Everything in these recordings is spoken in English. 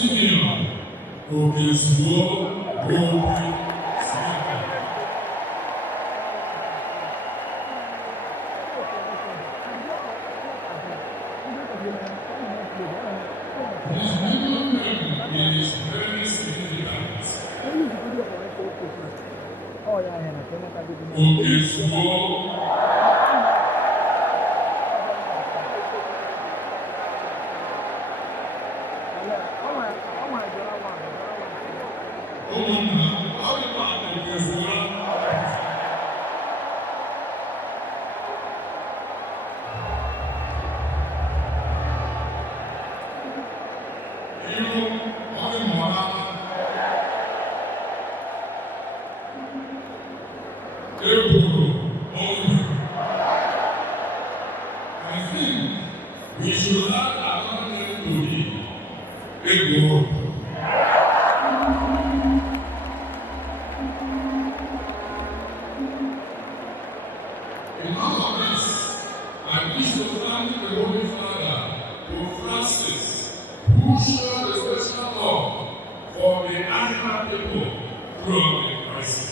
Simeon Okezuo Nwobi CMF. His middle name is very significant. Okezuo. I think we should have another name to be Echema. In all of this, I wish to thank the Holy Father, Pope Francis, who showed a special love for the Ahiara people throughout the crisis.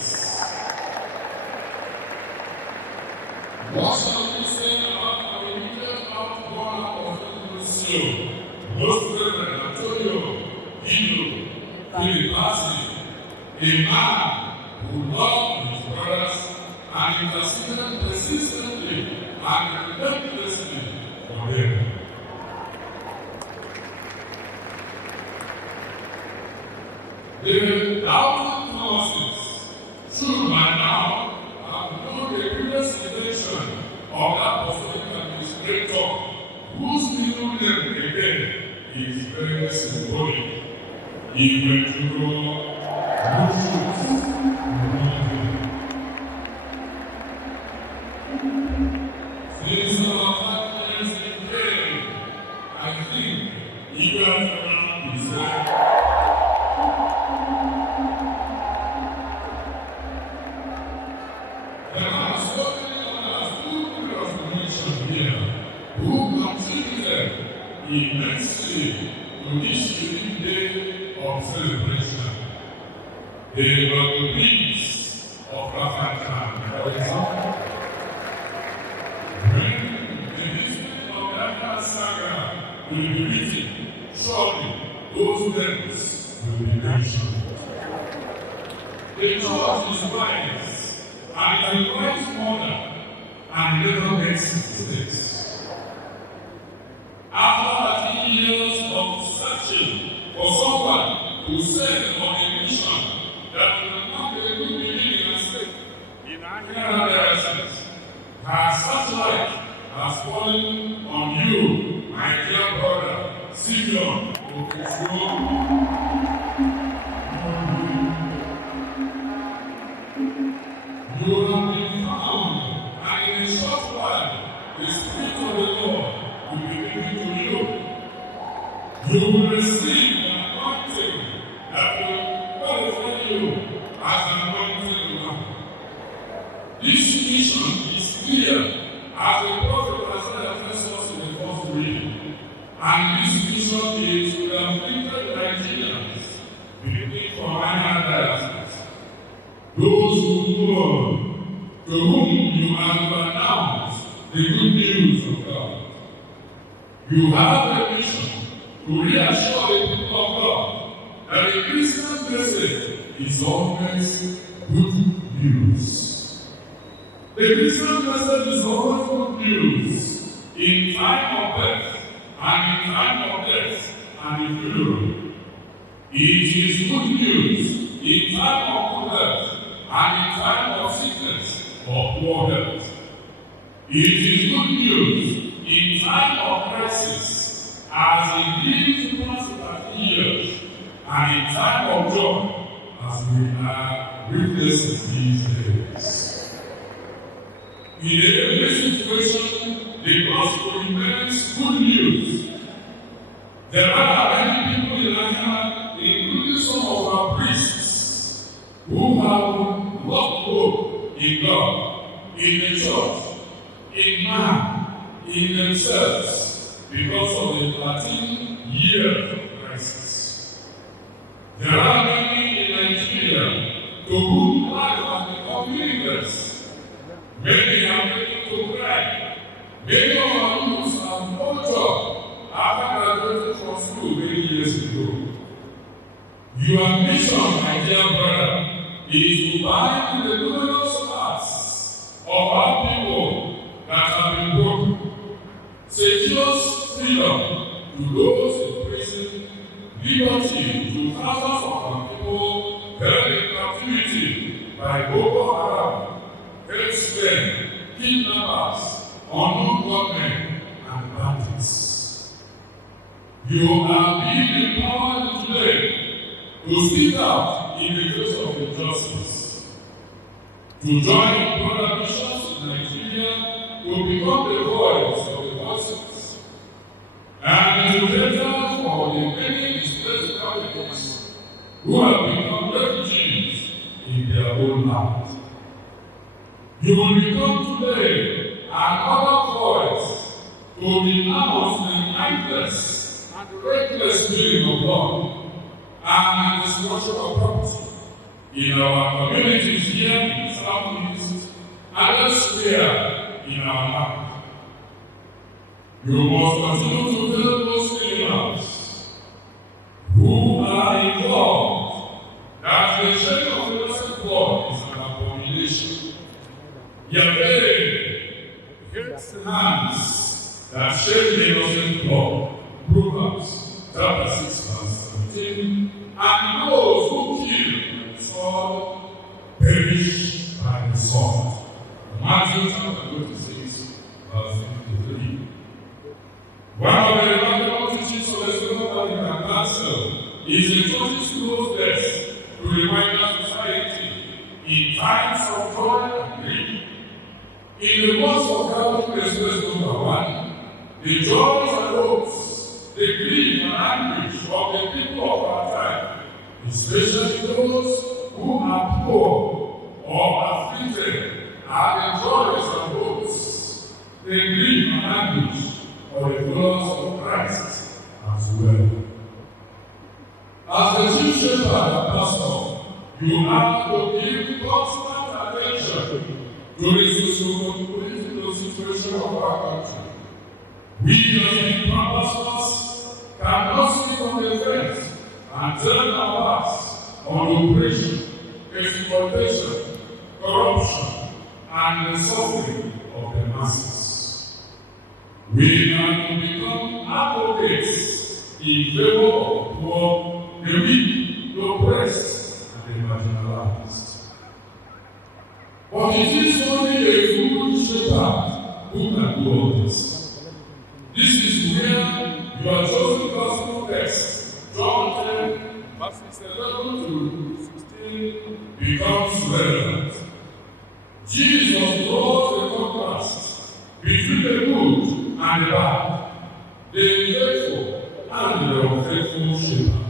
What shall we say about our immediate outgoing of Okezuo, most Reverend Antonio Hino, Philipasi, a man who loved his brothers and interceded persistently and relentlessly for them. The doubting Thomases should by now have known the previous intention of that apostolic administrator whose middle name again is very symbolic. He went to go since our families in pain, I think he went around his life. There are spoken others who of the nation here who contributed immensely to this unique day of celebration. They were the peace of Rafatan, for example. When the history of the Ahiara saga will be written, surely those names will be mentioned. The church is wise and a wise mother and never makes mistakes. After 13 years of searching for someone who said on a mission that will not be able to believe in a state in Ahiara Diocese, her searchlight has fallen on you, my dear brother, Simeon Okezuo. You have been found, and in a short while, the Spirit of the Lord will be given to you. You will receive an anointing that will qualify you as an anointed one. This mission is clear as the prophet Isaiah tells us in the first reading. And this mission is to the afflicted Nigerians, beginning from Ahiara Diocese. Those who mourn, to whom you have announced the good news of God. You have a mission to reassure the people of God that the Christian message is always good news. The Christian message is always good news in time of birth and in time of death and in funeral. It is good news in time of good health and in time of sickness or poor health. It is good news in time of crisis, as in these past 30 years, and in time of joy, as we are witnessing these days. In every situation, the gospel remains good news. There are many people in Ahiara, including some of our priests, who have lost hope in God, in the church, in man, in themselves, because of the 13 years of crisis. There are many in Nigeria to whom life has become meaningless. Many are ready to cry. Many of our youths have no job after graduating from school many years ago. Your mission, my dear brother, is to bind the numerous hearts of our people that have been broken. Secures freedom to those in prison, liberty to thousands of our people held in captivity by Boko Haram, herdsmen, kidnappers, unknown gunmen, and bandits. You are being empowered today to speak out in the face of injustice, to join brother bishops in Nigeria to become the voice of the voiceless, and to cater for the many displaced Catholics who have become refugees in their own land. You will become today another voice to denounce the mindless and reckless killing of God and the destruction of property in our communities here in the Southeast and elsewhere in our land. You must continue to tell those criminals who are involved that the shedding of innocent blood is an abomination. Yahweh hates the hands that shed the innocent blood. Proverbs chapter 6 verse 17. And those who kill by the sword perish by the sword. Matthew chapter 26 verse 53. One of the radical teachings of the Second Vatican Council is the church's closeness to remind our society in times of joy and grief. In the words of Catholic Express number 1, the joys and hopes, the grief and anguish of the people of our time, especially those who are poor or afflicted, are the joys and hopes, the grief and anguish of the followers of Christ as well. As the chief shepherd and pastor, you have to give constant attention to the socio-political situation of our country. We as the pastors cannot speak on the fence and turn our backs on oppression, exploitation, corruption, and the suffering of the masses. We can become advocates in favor of the poor, the weak, the oppressed, and the marginalized. But it is only a good shepherd who can do all this. This is where your chosen gospel text, John 10, verses 11 to 16, becomes relevant. Jesus draws the contrast between the good and the bad, the faithful and the unfaithful shepherd.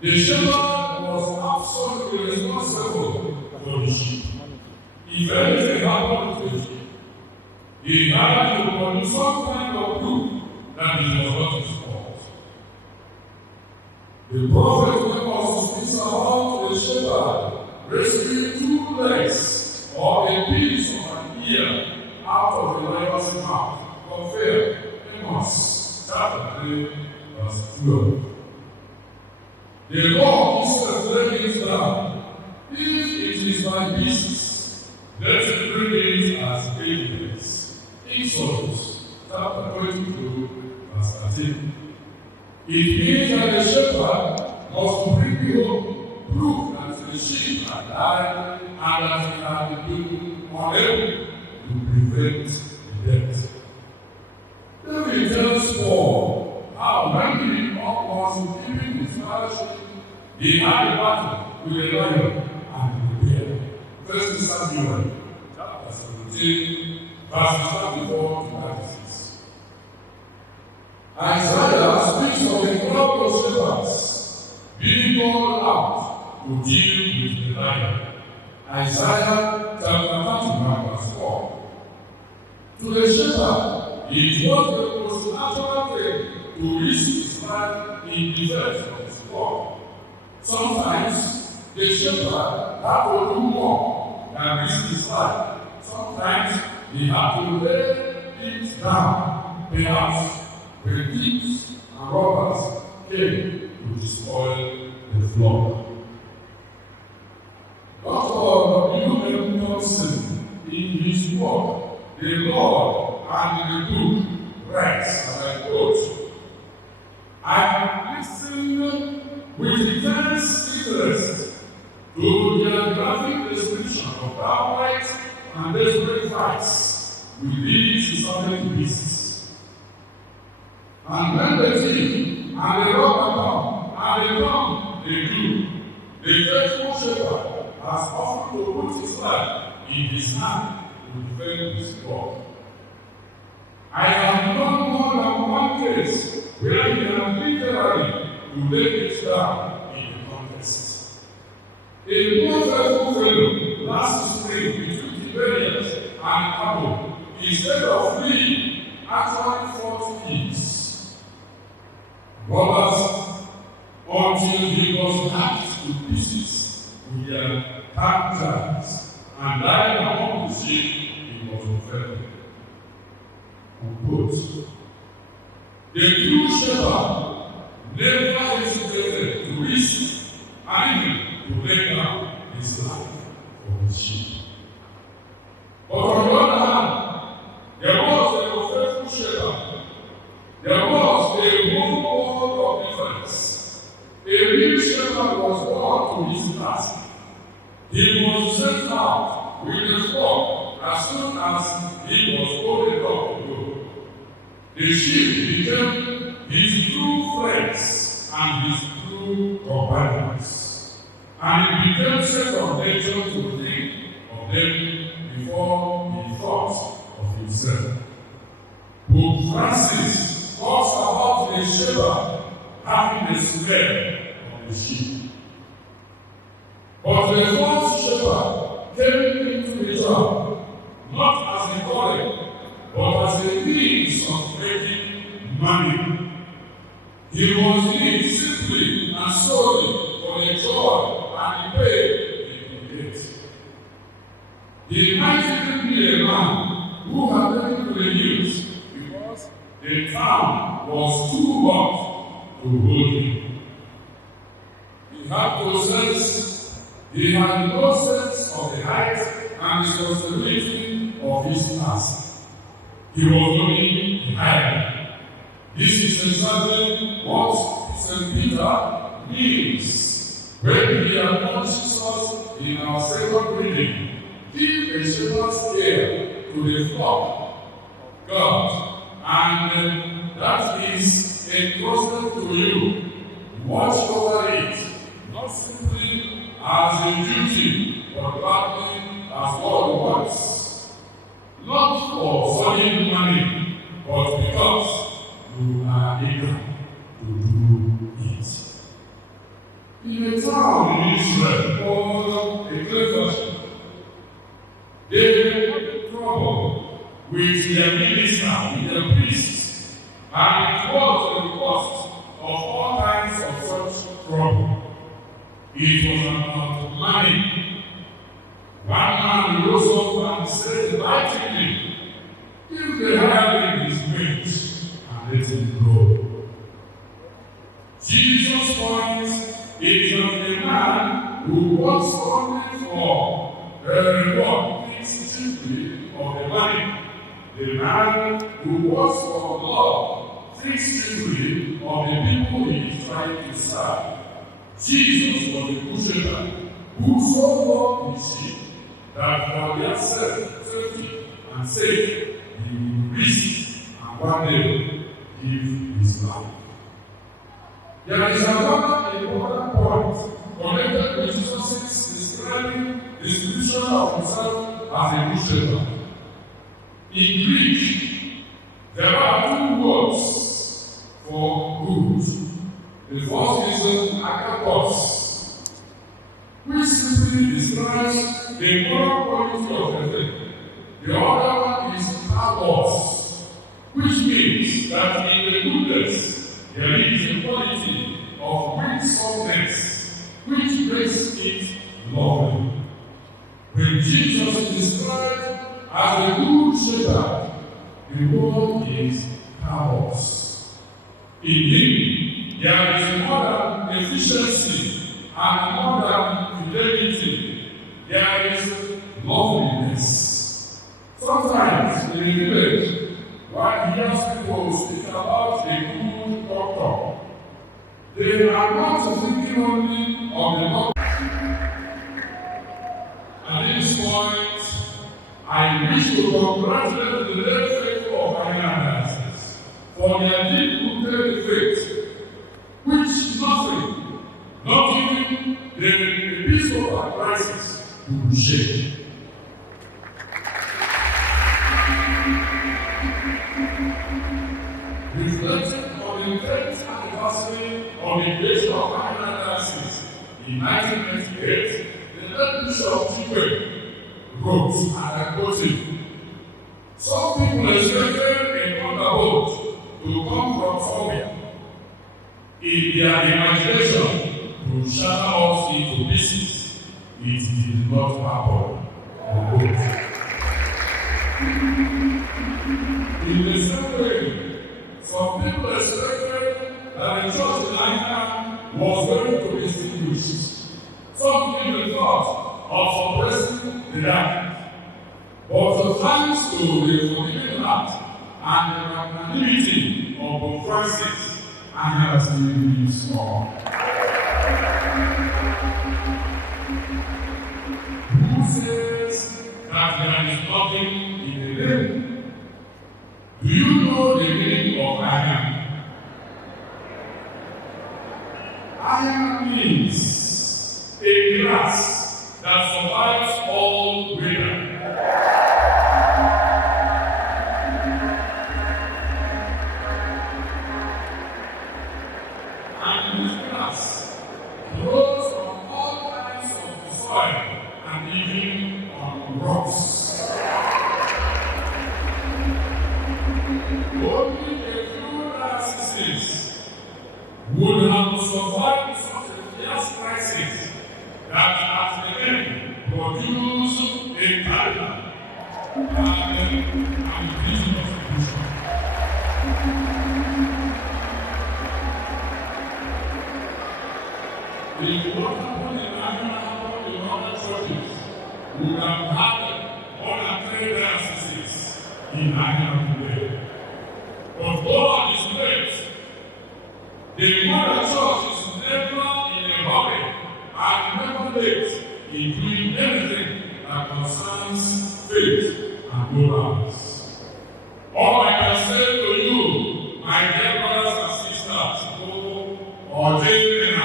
The shepherd was absolutely responsible for the sheep. If anything happened to the sheep, he had to produce some kind of proof that it was not his fault. The prophet was to speak about the shepherd rescuing 2 legs or a piece of an ear out of the lion's mouth. Compare Amos chapter 3, verse 12. The Lord is laying it down. If it is my business, let it bring it as evidence. Exodus chapter 22, verse 13. It means that the shepherd must bring you proof that the sheep had died and that he had been unable to prevent the death. David tells Paul how when he was keeping his fellowship, he had a battle with a lion and a bear. 1 Samuel chapter 17, verses 34 to 36. Isaiah speaks of the crowd of shepherds being called out to deal with the lion. Isaiah chapter 31, verse 4. To the shepherd, it was the most natural thing to risk his life in defense of his flock. Sometimes the shepherd has to do more than risk his life. Sometimes he has to lay it down, perhaps when thieves and robbers came to destroy the flock. Dr. William in his work, The Lord and the Good writes, as I quote, I have listened with intense interest to the graphic description of outright and desperate fights with these insolent beasts. And when the thief and the robber come, they do. The faithful shepherd has often to put his life in his hand to defend his flock. I have known more than one case where he has literally to lay it down in the contest. A more faithful fellow last spring between Tiberias and Cabo, instead of fleeing, actually fought peace. Robbers, until he was hacked to pieces with their hands and died among the sheep he was offended. Unquote. The true shepherd never hesitated to risk and even to lay down his life for his sheep. But on the other hand, there was a faithful shepherd. There was a whole world of difference. A real shepherd was born to his task. He was sent out with the flock as soon as he was old enough to go. The sheep became his true friends and his true companions. And it became second nature to think of them before he thought of himself. Pope Francis talks about the shepherd having the smell of the sheep. But the false shepherd came into the job, not as a calling, but as a means of making money. He was in it simply and solely for the joy and the pay he could get. He might even be a man who had taken to the news because the town was too hot to hold him. He had no sense of the height and responsibility of his task. He was only a hireling. This is exactly what St. Peter means when he admonishes us in our second reading. Give a shepherd's care to the flock of God, and that is entrusted to you. Watch over it, not simply as a duty, but gladly as God wants. Not for solid money, but because you are eager to do it. In a town in Israel called Ecclesiae, they were having trouble with their minister, with their priests, and it was the cost of all kinds of such trouble. It was about money. One man rose up and said bitingly, "Give the hireling his wage and let him go." Jesus' point is on the man who works only for a reward, thinks chiefly of the money. The man who works for God thinks chiefly of the people he is trying to serve. Jesus was the good shepherd who so loved his sheep that for their safety and sake he would risk and one day give his life. There is another important point connected with Jesus' description of himself as a good shepherd. In Greek, there are two words for good. The first is akapos, which simply describes the moral quality of the thing. The other one is kapos, which means that in the goodness there is a quality of winsomeness, which makes it lovely. When Jesus is described as a good shepherd, the world is chaos. In him, there is more than efficiency and more than fidelity. There is loveliness. Sometimes in the village, one hears people speak about a good doctor. They are not thinking only of the doctor. At this point, I wish to congratulate the late faithful of Ahiara for their deep-rooted faith, which nothing, not even the Episcopal crisis, will shake. Reflecting on the 10th anniversary of the creation of Ahiara in 1998, the late Bishop Chikwe wrote, and I quote him, "Some people expected a thunderbolt to come from somewhere. In their imagination, to shatter us into pieces. It did not happen." In the same way, some people expected that the church in Ahiara was going to be extinguished. Some even thought of suppressing the darkness. But thanks to the forgiving heart and the magnanimity of Pope Francis, Ahiara still lives on. Who says that there is nothing in the name? Do you know the meaning of Ahiara? Ahiara means a grass that survives all weather. And this grass grows on all kinds of soil and even on rocks. Only a few narcissus would have survived such a fierce crisis that at the end produced a cardinal and vision of the bishop. If what happened in Ahiara happened in other churches, we would have had more than 3 dioceses in Ahiara today. But God is great. The mother church is never in a hurry and never late in doing anything that concerns faith and morals. All I can say to you, my dear brothers and sisters, who ordain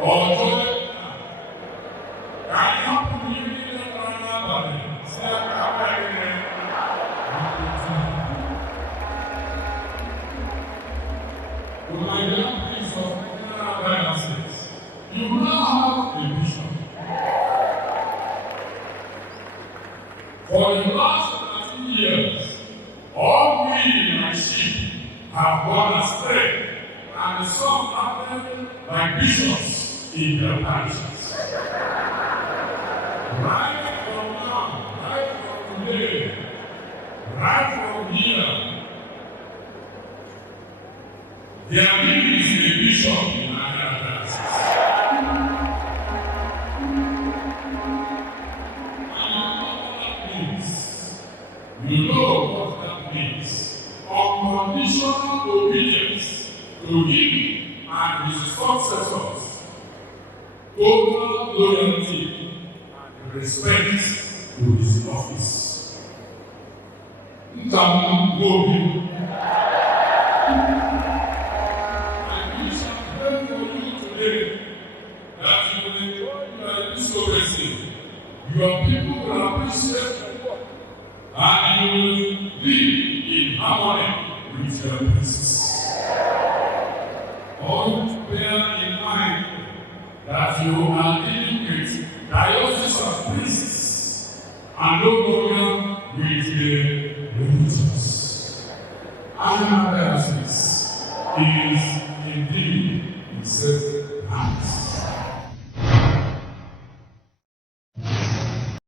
or join, can you help me in the prayer? To my young priest of Ahiara Diocese, you now have a vision. For the last 13 years, all we my sheep have gone astray, and some happened like bishops in their parishes. Right from now, right from today, right from here, there is a bishop in Ahiara Diocese. You know what that means. Unconditional obedience to him and his successors. Total loyalty and respect to his office. Nwobi. And we shall pray for you today that you will enjoy your episcopacy. Your people will appreciate your work. And you will be in harmony with your priests. Always bear in mind that you are dealing with diocese priests and no longer with the religious. Ahiara Diocese is indeed in safe hands.